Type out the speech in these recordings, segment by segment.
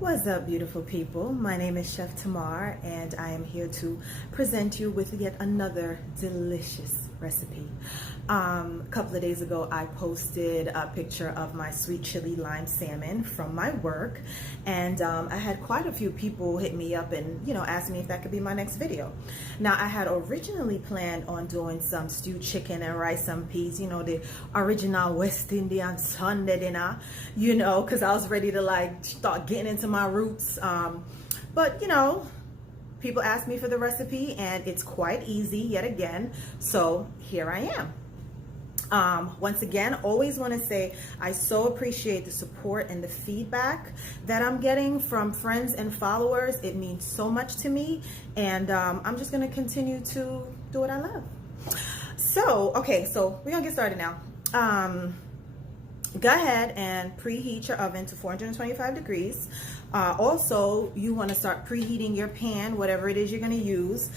What's up, beautiful people? My name is Chef Tamar, and I am here to present you with yet another delicious recipe. A couple of days ago, I posted a picture of my sweet chili lime salmon from my work, and I had quite a few people hit me up and ask me if that could be my next video. Now, I had originally planned on doing some stewed chicken and rice and peas, the original West Indian Sunday dinner, because I was ready to start getting into my roots. But people asked me for the recipe, and it's quite easy yet again, so here I am. Once again, always want to say I so appreciate the support and the feedback that I'm getting from friends and followers. It means so much to me, and I'm just going to continue to do what I love. So, okay, so we're going to get started now. Go ahead and preheat your oven to 425 degrees. Also, you want to start preheating your pan, whatever it is you're going to use.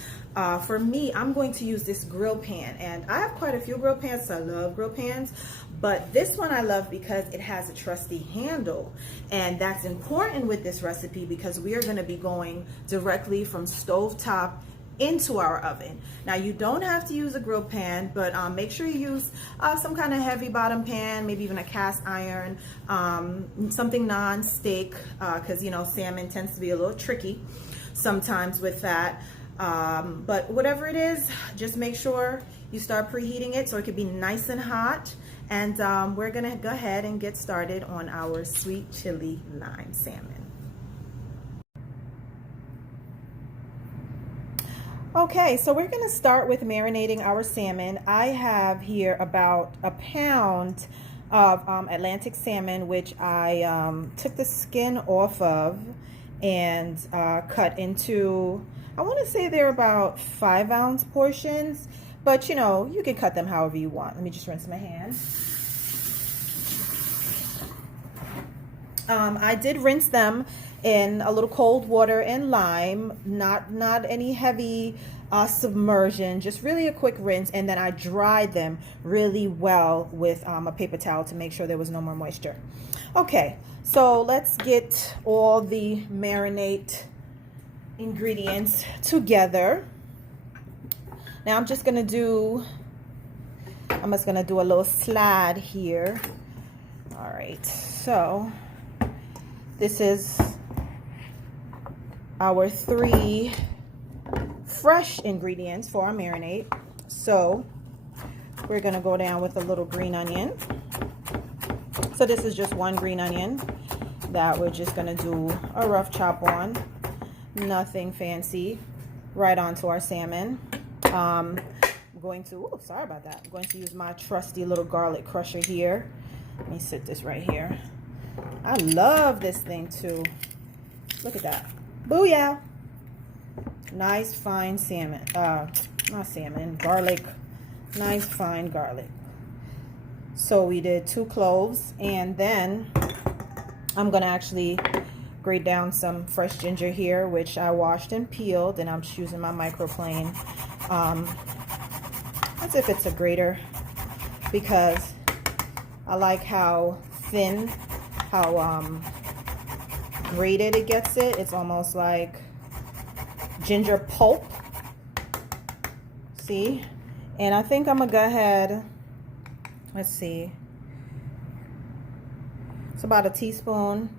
For me, I'm going to use this grill pan, and I have quite a few grill pans, so I love grill pans, but this one I love because it has a trusty handle, and that's important with this recipe because we are going to be going directly from stovetop into our oven. Now, you don't have to use a grill pan, but make sure you use some kind of heavy bottom pan, maybe even a cast iron, something non-stick, because salmon tends to be a little tricky sometimes with that. But whatever it is, just make sure you start preheating it so it could be nice and hot. And we're gonna go ahead and get started on our sweet chili lime salmon. Okay, so we're going to start with marinating our salmon. I have here about a pound of Atlantic salmon, which I took the skin off of and cut into, I want to say they're about 5-ounce portions, but you can cut them however you want. Let me just rinse my hands. I did rinse them in a little cold water and lime, not any heavy submersion, just really a quick rinse, and then I dried them really well with a paper towel to make sure there was no more moisture. Okay, so let's get all the marinade ingredients together. Now I'm just gonna do a little slide here. All right, so this is our 3 fresh ingredients for our marinade. So we're going to go down with a little green onion. So this is just 1 green onion that we're just going to do a rough chop on. Nothing fancy. Right onto our salmon. I'm going to, oh, sorry about that. I'm going to use my trusty little garlic crusher here. Let me sit this right here. I love this thing too. Look at that. Booyah! Nice fine salmon. Not salmon, garlic. Nice fine garlic. So we did 2 cloves, and then I'm gonna actually grate down some fresh ginger here, which I washed and peeled, and I'm just using my microplane as if it's a grater, because I like how thin, how grated it gets it. It's almost like ginger pulp. See? And I think I'm gonna go ahead, let's see, it's about a teaspoon.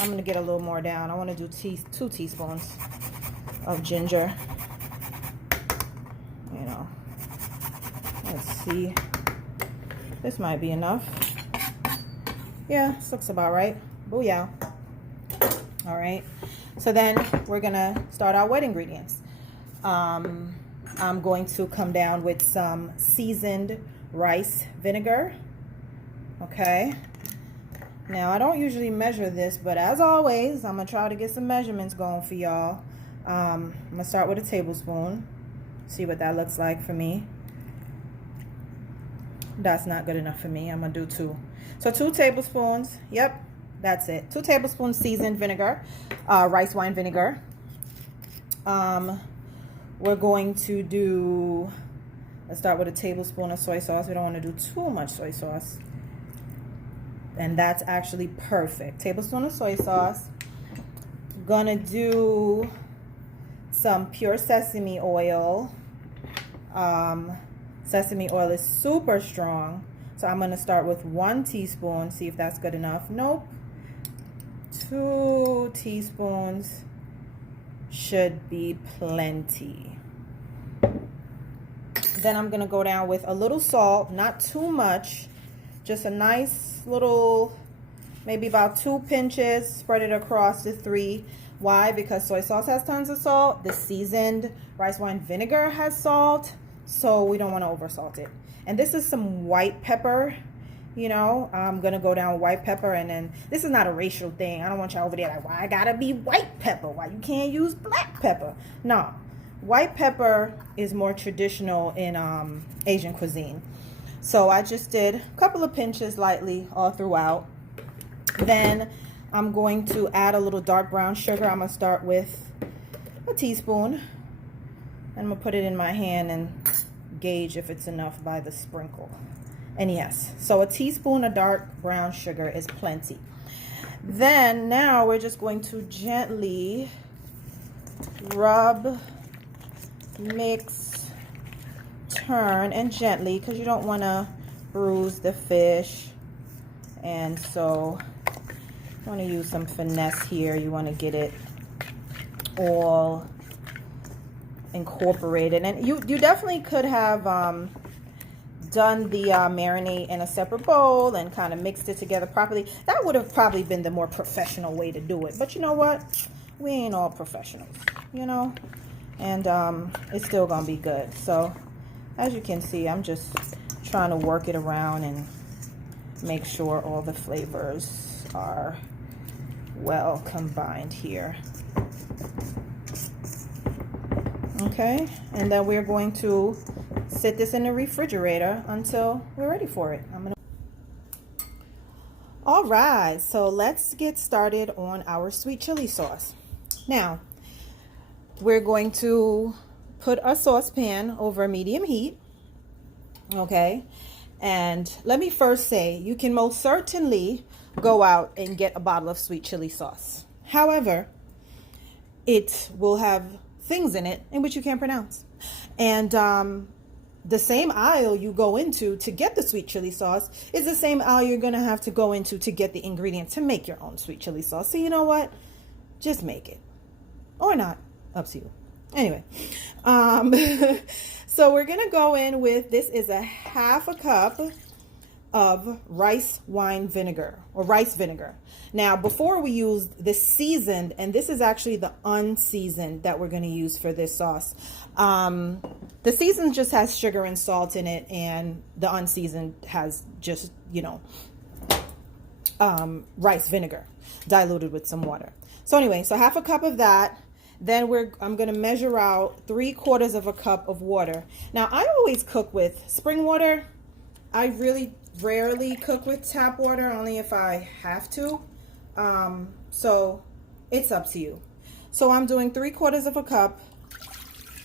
I'm gonna get a little more down. I want to do 2 teaspoons of ginger. Let's see, this might be enough. Yeah, this looks about right. Booyah. All right, so then we're gonna start our wet ingredients. I'm going to come down with some seasoned rice vinegar. Okay, now I don't usually measure this, but as always, I'm gonna try to get some measurements going for y'all. I'm gonna start with a tablespoon, see what that looks like for me. That's not good enough for me. I'm gonna do 2. So 2 tablespoons, yep, that's it. 2 tablespoons seasoned vinegar, rice wine vinegar. We're going to do, let's start with a tablespoon of soy sauce. We don't want to do too much soy sauce. And that's actually perfect. Tablespoon of soy sauce. Gonna do some pure sesame oil. Sesame oil is super strong, so I'm gonna start with 1 teaspoon, see if that's good enough. Nope. 2 teaspoons should be plenty. Then I'm gonna go down with a little salt, not too much, just a nice little, maybe about 2 pinches, spread it across the 3. Why? Because soy sauce has tons of salt. The seasoned rice wine vinegar has salt, so we don't want to oversalt it. And this is some white pepper. You know, I'm gonna go down with white pepper, and then this is not a racial thing. I don't want y'all over there like, why I gotta be white pepper? Why you can't use black pepper? No, white pepper is more traditional in Asian cuisine. So I just did a couple of pinches lightly all throughout. Then I'm going to add a little dark brown sugar. I'm gonna start with a teaspoon. I'm gonna put it in my hand and gauge if it's enough by the sprinkle. And yes, so a teaspoon of dark brown sugar is plenty. Then now we're just going to gently rub, mix, turn, and gently, because you don't want to bruise the fish. And so you want to use some finesse here. You want to get it all incorporated. And you definitely could have done the marinade in a separate bowl and kind of mixed it together properly. That would have probably been the more professional way to do it. But you know what? We ain't all professionals, you know? And it's still gonna be good. So as you can see, I'm just trying to work it around and make sure all the flavors are well combined here. Okay, and then we're going to sit this in the refrigerator until we're ready for it. All right, so let's get started on our sweet chili sauce. Now, we're going to put a saucepan over medium heat, okay? And let me first say, you can most certainly go out and get a bottle of sweet chili sauce. However, it will have things in it in which you can't pronounce. And the same aisle you go into to get the sweet chili sauce is the same aisle you're going to have to go into to get the ingredients to make your own sweet chili sauce. So you know what? Just make it. Or not. Up to you. Anyway. So we're going to go in with, this is a half a cup of rice wine vinegar or rice vinegar. Now, before we used the seasoned, and this is actually the unseasoned that we're going to use for this sauce. The seasoned just has sugar and salt in it, and the unseasoned has just, you know, rice vinegar diluted with some water. So anyway, so half a cup of that. Then I'm going to measure out 3/4 of a cup of water. Now, I always cook with spring water. I really rarely cook with tap water, only if I have to. So it's up to you. So I'm doing 3/4 of a cup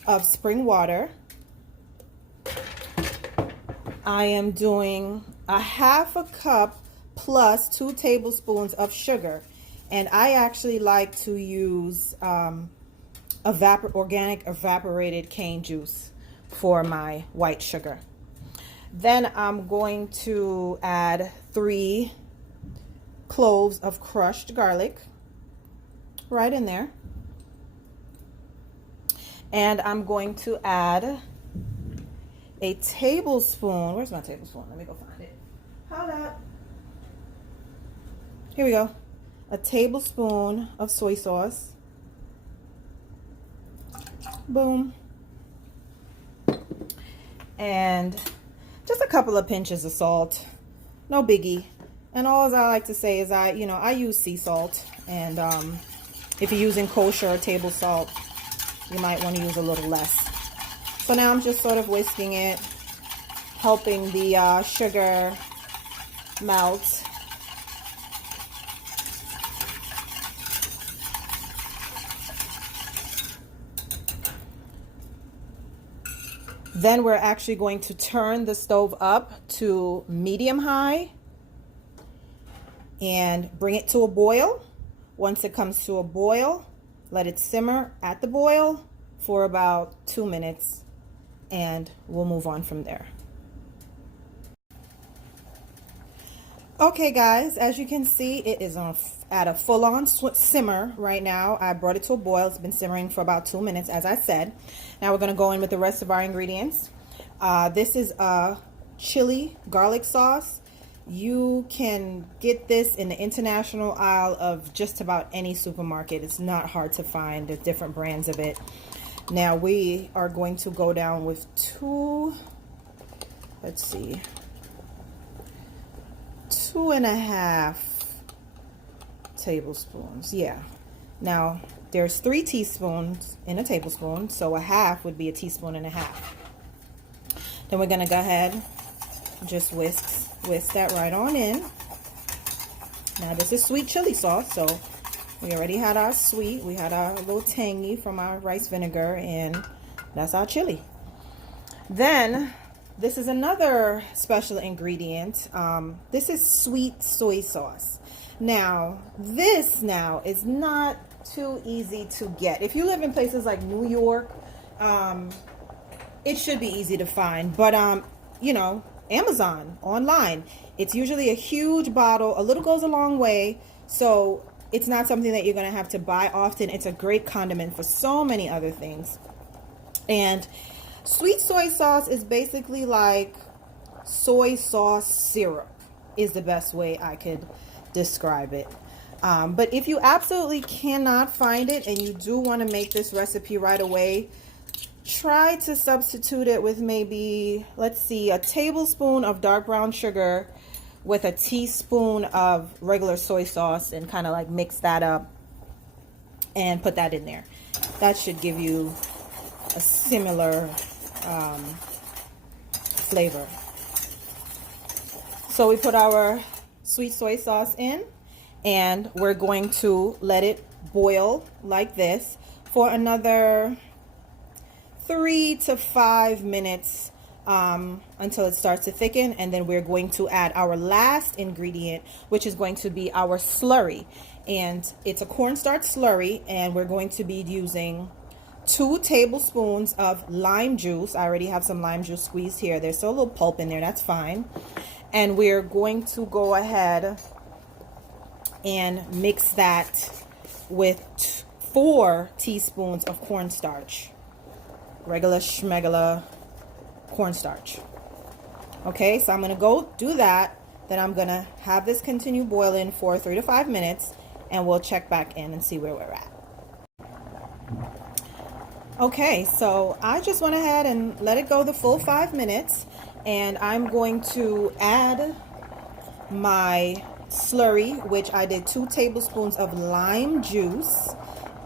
of spring water. I am doing a half a cup plus 2 tablespoons of sugar. And I actually like to use organic evaporated cane juice for my white sugar. Then I'm going to add 3 cloves of crushed garlic right in there. And I'm going to add a tablespoon. Where's my tablespoon? Let me go find it. Hold up. Here we go. A tablespoon of soy sauce. Boom. And just a couple of pinches of salt. No biggie. And all I like to say is I use sea salt. And if you're using kosher or table salt, you might want to use a little less. So now I'm just sort of whisking it, helping the sugar melt. Then we're actually going to turn the stove up to medium high and bring it to a boil. Once it comes to a boil, let it simmer at the boil for about 2 minutes, and we'll move on from there. Okay guys, as you can see, it is at a full-on simmer right now. I brought it to a boil. It's been simmering for about 2 minutes, as I said. Now we're going to go in with the rest of our ingredients. This is a chili garlic sauce. You can get this in the international aisle of just about any supermarket. It's not hard to find. There's different brands of it. Now we are going to go down with 2 and a half tablespoons. Yeah. Now there's 3 teaspoons in a tablespoon, so a half would be a teaspoon and a half. Then we're gonna go ahead and just whisk that right on in. Now this is sweet chili sauce, so we already had our sweet, we had our little tangy from our rice vinegar, and that's our chili. Then this is another special ingredient. This is sweet soy sauce. Now, this is not too easy to get. If you live in places like New York, it should be easy to find. But, you know, Amazon, online, it's usually a huge bottle. A little goes a long way. So it's not something that you're going to have to buy often. It's a great condiment for so many other things. And sweet soy sauce is basically like soy sauce syrup is the best way I could describe it. But if you absolutely cannot find it and you do want to make this recipe right away, try to substitute it with maybe, let's see, a tablespoon of dark brown sugar with a teaspoon of regular soy sauce, and kind of like mix that up and put that in there. That should give you a similar flavor. So we put our sweet soy sauce in, and we're going to let it boil like this for another 3 to 5 minutes until it starts to thicken. And then we're going to add our last ingredient, which is going to be our slurry. And it's a cornstarch slurry, and we're going to be using 2 tablespoons of lime juice. I already have some lime juice squeezed here. There's still a little pulp in there. That's fine. And we're going to go ahead and mix that with 4 teaspoons of cornstarch. Regular schmegula cornstarch. Okay, so I'm going to go do that. Then I'm going to have this continue boiling for 3 to 5 minutes, and we'll check back in and see where we're at. Okay, so I just went ahead and let it go the full 5 minutes, and I'm going to add my slurry, which I did 2 tablespoons of lime juice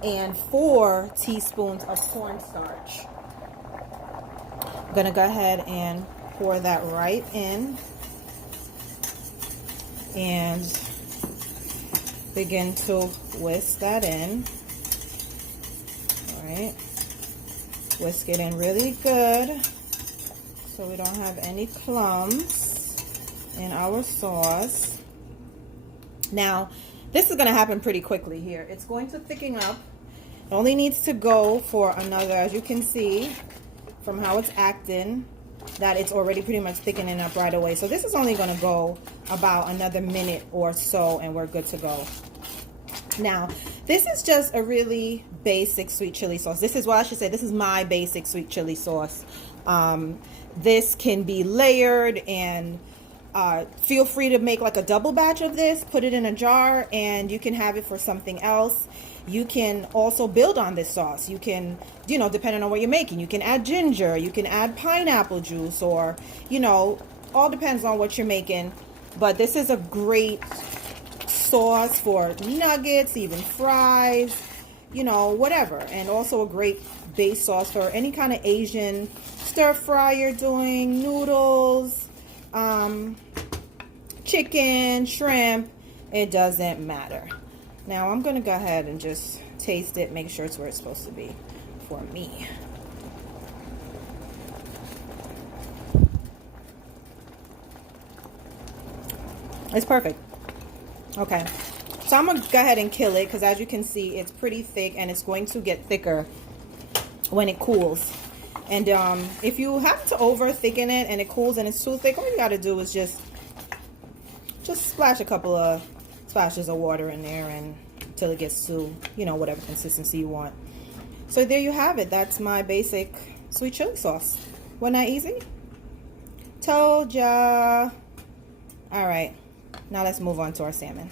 and 4 teaspoons of cornstarch. I'm gonna go ahead and pour that right in and begin to whisk that in. All right, whisk it in really good so we don't have any clumps in our sauce. Now, this is going to happen pretty quickly here. It's going to thicken up. It only needs to go for another, as you can see from how it's acting, that it's already pretty much thickening up right away. So this is only going to go about another minute or so, and we're good to go. Now, this is just a really basic sweet chili sauce. This is what I should say. This is my basic sweet chili sauce. This can be layered, and feel free to make like a double batch of this, put it in a jar, and you can have it for something else. You can also build on this sauce. You can, you know, depending on what you're making, you can add ginger, you can add pineapple juice, or, you know, all depends on what you're making. But this is a great sauce for nuggets, even fries, you know, whatever. And also a great base sauce for any kind of Asian stir fry you're doing, noodles, chicken, shrimp, it doesn't matter. Now I'm going to go ahead and just taste it, make sure it's where it's supposed to be for me. It's perfect. Okay, So I'm gonna go ahead and kill it, because as you can see, it's pretty thick and it's going to get thicker when it cools. And if you happen to over thicken it and it cools and it's too thick, all you gotta do is just splash a couple of splashes of water in there and until it gets to, you know, whatever consistency you want. So there you have it. That's my basic sweet chili sauce. Wasn't that easy? Told ya. All right, now let's move on to our salmon.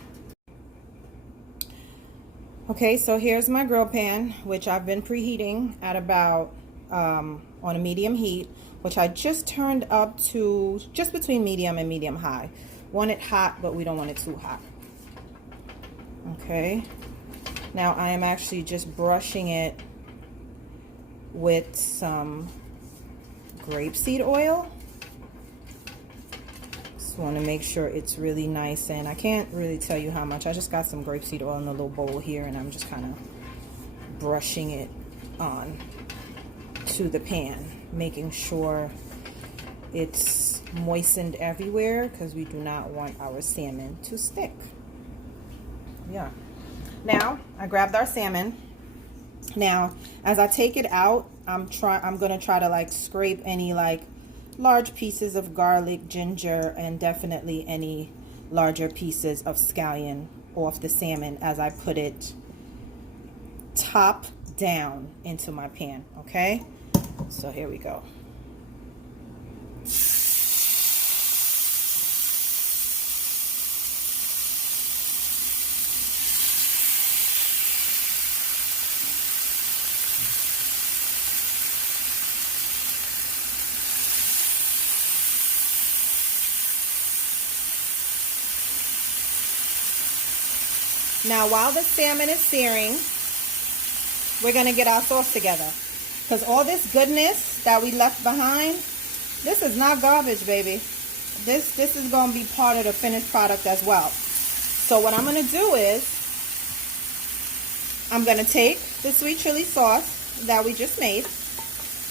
Okay, so here's my grill pan, which I've been preheating at about on a medium heat, which I just turned up to just between medium and medium high. Want it hot, but we don't want it too hot. Okay, now I am actually just brushing it with some grapeseed oil. Just want to make sure it's really nice, and I can't really tell you how much. I just got some grapeseed oil in a little bowl here, and I'm just kind of brushing it on to the pan, making sure it's moistened everywhere, because we do not want our salmon to stick. Yeah. Now I grabbed our salmon. Now as I take it out, I'm gonna try to like scrape any like large pieces of garlic, ginger, and definitely any larger pieces of scallion off the salmon as I put it top down into my pan. Okay, so here we go. Now, while the salmon is searing, we're going to get our sauce together. Because all this goodness that we left behind, this is not garbage, baby. This is going to be part of the finished product as well. So what I'm going to do is, I'm going to take the sweet chili sauce that we just made,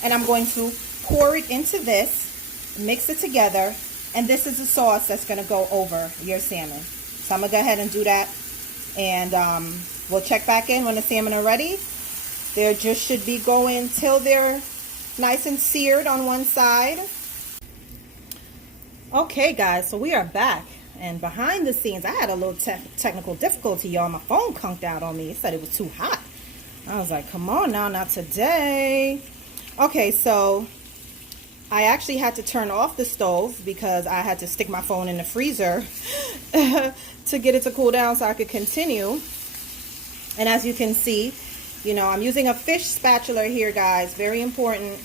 and I'm going to pour it into this, mix it together, and this is the sauce that's going to go over your salmon. So I'm going to go ahead and do that. And we'll check back in when the salmon are ready. They just should be going till they're nice and seared on one side. Okay guys, so we are back, and behind the scenes I had a little technical difficulty, y'all. My phone conked out on me. It said it was too hot. I was like, come on now, not today. Okay, so I actually had to turn off the stove because I had to stick my phone in the freezer to get it to cool down so I could continue. And as you can see, you know, I'm using a fish spatula here, guys. Very important,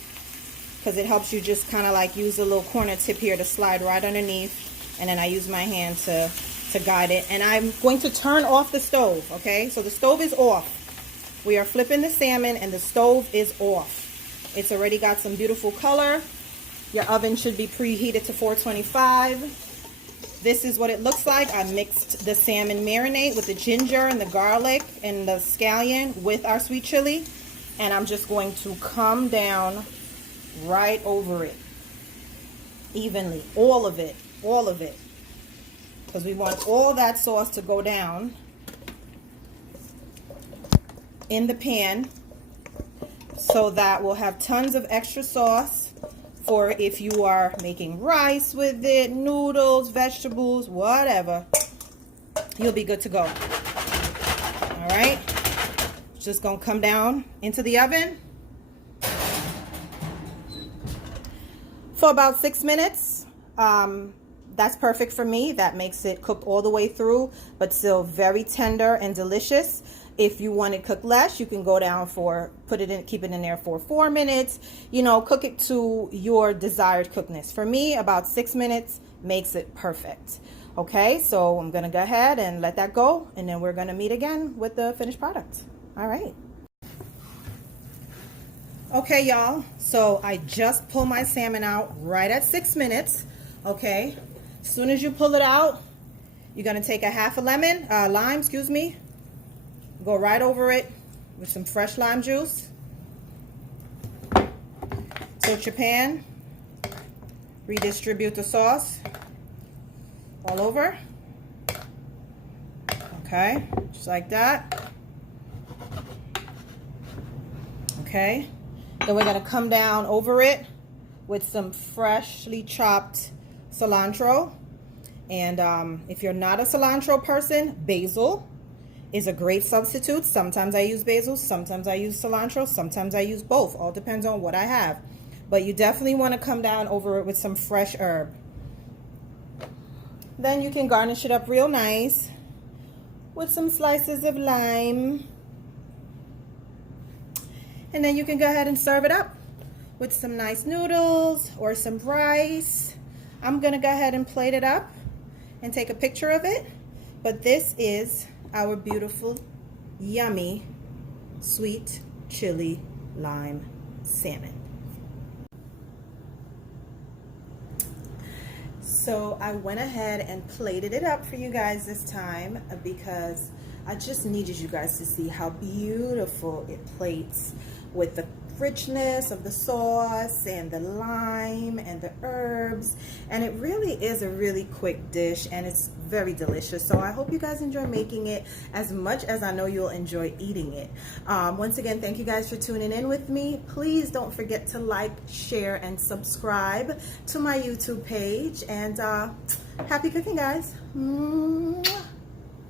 because it helps you just kind of like use a little corner tip here to slide right underneath. And then I use my hand to guide it. And I'm going to turn off the stove, okay? So the stove is off. We are flipping the salmon and the stove is off. It's already got some beautiful color. Your oven should be preheated to 425. This is what it looks like. I mixed the salmon marinade with the ginger and the garlic and the scallion with our sweet chili. And I'm just going to come down right over it evenly. All of it. All of it. Because we want all that sauce to go down in the pan, so that we'll have tons of extra sauce for if you are making rice with it, noodles, vegetables, whatever. You'll be good to go. All right. Just gonna come down into the oven for about 6 minutes. That's perfect for me. That makes it cooked all the way through, but still very tender and delicious. If you want it cooked less, you can go down for, keep it in there for 4 minutes. You know, cook it to your desired cookness. For me, about 6 minutes makes it perfect. Okay, so I'm gonna go ahead and let that go, and then we're gonna meet again with the finished product. All right. Okay, y'all, so I just pulled my salmon out right at 6 minutes. Okay, as soon as you pull it out, you're gonna take a half a lime, excuse me. Go right over it with some fresh lime juice. Tilt your pan. Redistribute the sauce all over. Okay, just like that. Okay, then we're gonna come down over it with some freshly chopped cilantro. And if you're not a cilantro person, basil is a great substitute. Sometimes I use basil, sometimes I use cilantro, sometimes I use both. All depends on what I have. But you definitely want to come down over it with some fresh herb. Then you can garnish it up real nice with some slices of lime. And then you can go ahead and serve it up with some nice noodles or some rice. I'm gonna go ahead and plate it up and take a picture of it. But this is our beautiful, yummy, sweet chili lime salmon. So I went ahead and plated it up for you guys this time because I just needed you guys to see how beautiful it plates with the richness of the sauce and the lime and the herbs. And it really is a really quick dish, and it's very delicious. So I hope you guys enjoy making it as much as I know you'll enjoy eating it. Once again, thank you guys for tuning in with me. Please don't forget to like, share, and subscribe to my YouTube page. And happy cooking, guys. Mwah.